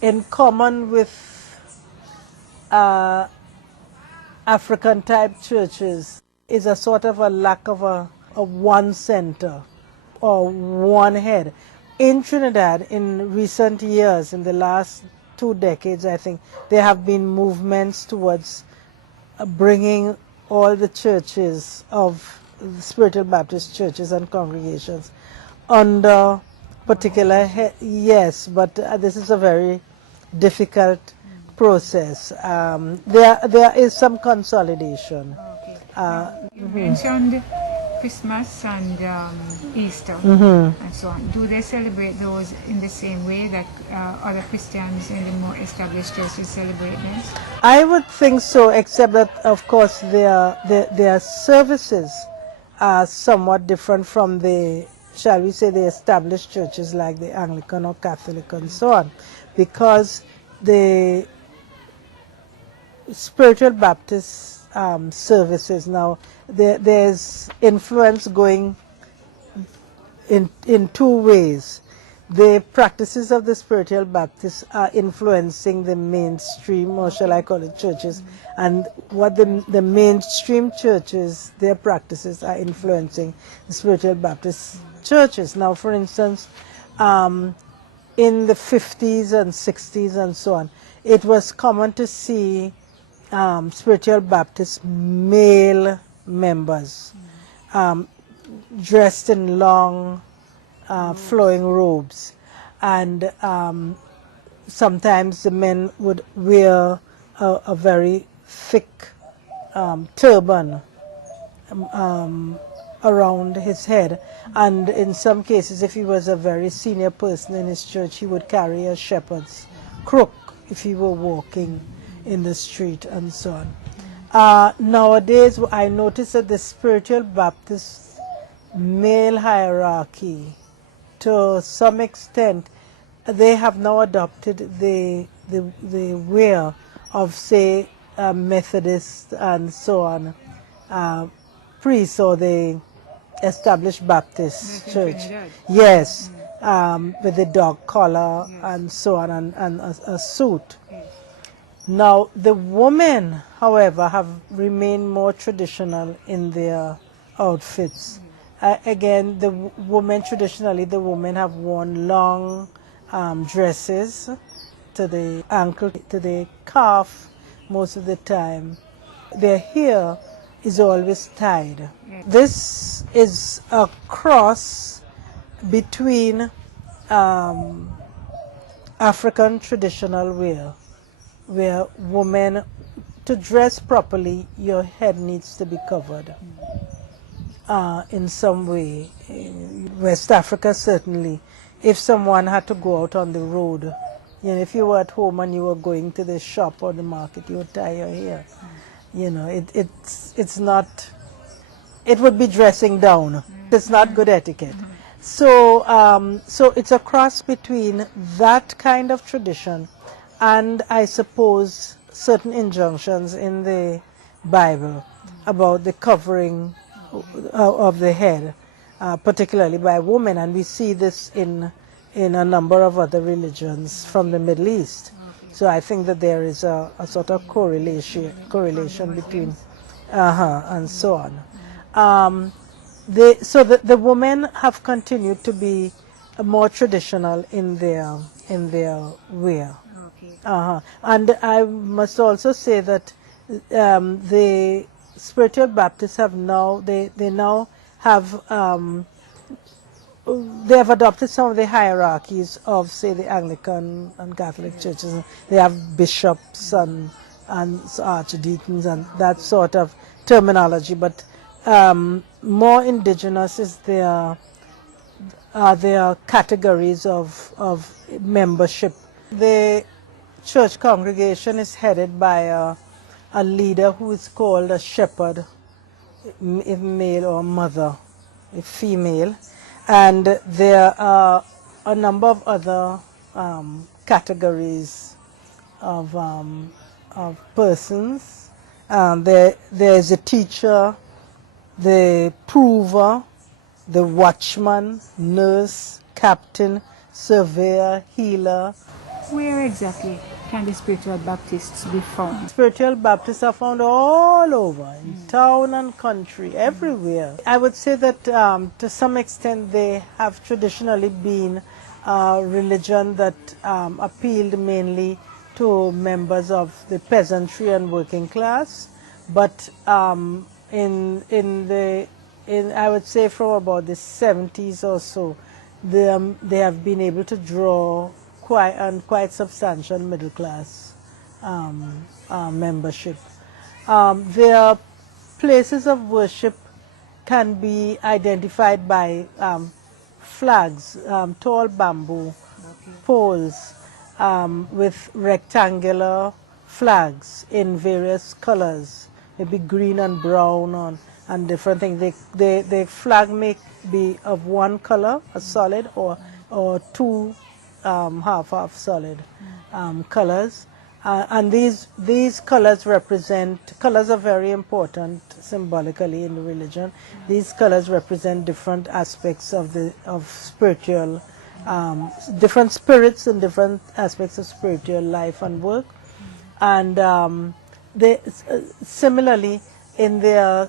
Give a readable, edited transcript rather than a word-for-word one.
in common with African type churches is a sort of a lack of a one center or one head. In Trinidad, in recent years, in the last 2 decades, I think, there have been movements towards bringing all the churches of the Spiritual Baptist churches and congregations under particular head. Yes, but this is a very difficult process. There is some consolidation. Okay. You mentioned Christmas and Easter and so on. Do they celebrate those in the same way that other Christians in the more established churches celebrate them? I would think so, except that, of course, their services are somewhat different from the, shall we say, the established churches like the Anglican or Catholic and so on, because the Spiritual Baptist services now, there's influence going in two ways. The practices of the Spiritual Baptists are influencing the mainstream, or shall I call it churches, and what the mainstream churches, their practices are influencing the Spiritual Baptist churches. Now, for instance, in the 50s and 60s and so on, it was common to see Spiritual Baptist male members dressed in long flowing robes, and sometimes the men would wear a very thick turban around his head, and in some cases, if he was a very senior person in his church, he would carry a shepherd's crook if he were walking in the street and so on. Nowadays, I notice that the Spiritual Baptist male hierarchy, to some extent, they have now adopted the way of, say, Methodist and so on, priests, or the established Baptist church. Yes, with the dog collar and so on, and a suit. Now, the women, however, have remained more traditional in their outfits. Again, traditionally, the women have worn long dresses to the ankle, to the calf most of the time. Their hair is always tied. This is a cross between African traditional wear, where women, to dress properly, your head needs to be covered in some way. In West Africa, certainly, if someone had to go out on the road, if you were at home and you were going to the shop or the market, you would tie your hair. It's not, it would be dressing down. It's not good etiquette. So, so it's a cross between that kind of tradition and, I suppose, certain injunctions in the Bible about the covering of the head, particularly by women, and we see this in a number of other religions from the Middle East. So I think that there is a sort of correlation between, and so on. So the women have continued to be more traditional in their wear. And I must also say that the Spiritual Baptists have now, they have adopted some of the hierarchies of, say, the Anglican and Catholic churches. They have bishops and archdeacons and that sort of terminology, but more indigenous is their categories of membership. The church congregation is headed by a leader who is called a shepherd, if male, or mother, if female, and there are a number of other categories of persons. There's a teacher, the prover, the watchman, nurse, captain, surveyor, healer, Where exactly can the spiritual Baptists be found? Spiritual Baptists are found all over, in town and country, everywhere. I would say that to some extent they have traditionally been a religion that appealed mainly to members of the peasantry and working class, but in I would say from about the 70s or so, they have been able to draw quite substantial middle class membership. Their places of worship can be identified by flags, tall bamboo poles with rectangular flags in various colors, maybe green and brown and different things. The flag may be of one color, a solid, or two half solid colors. And these colors colors are very important symbolically in the religion. These colors represent different aspects of spiritual, different spirits and different aspects of spiritual life and work. And similarly, in their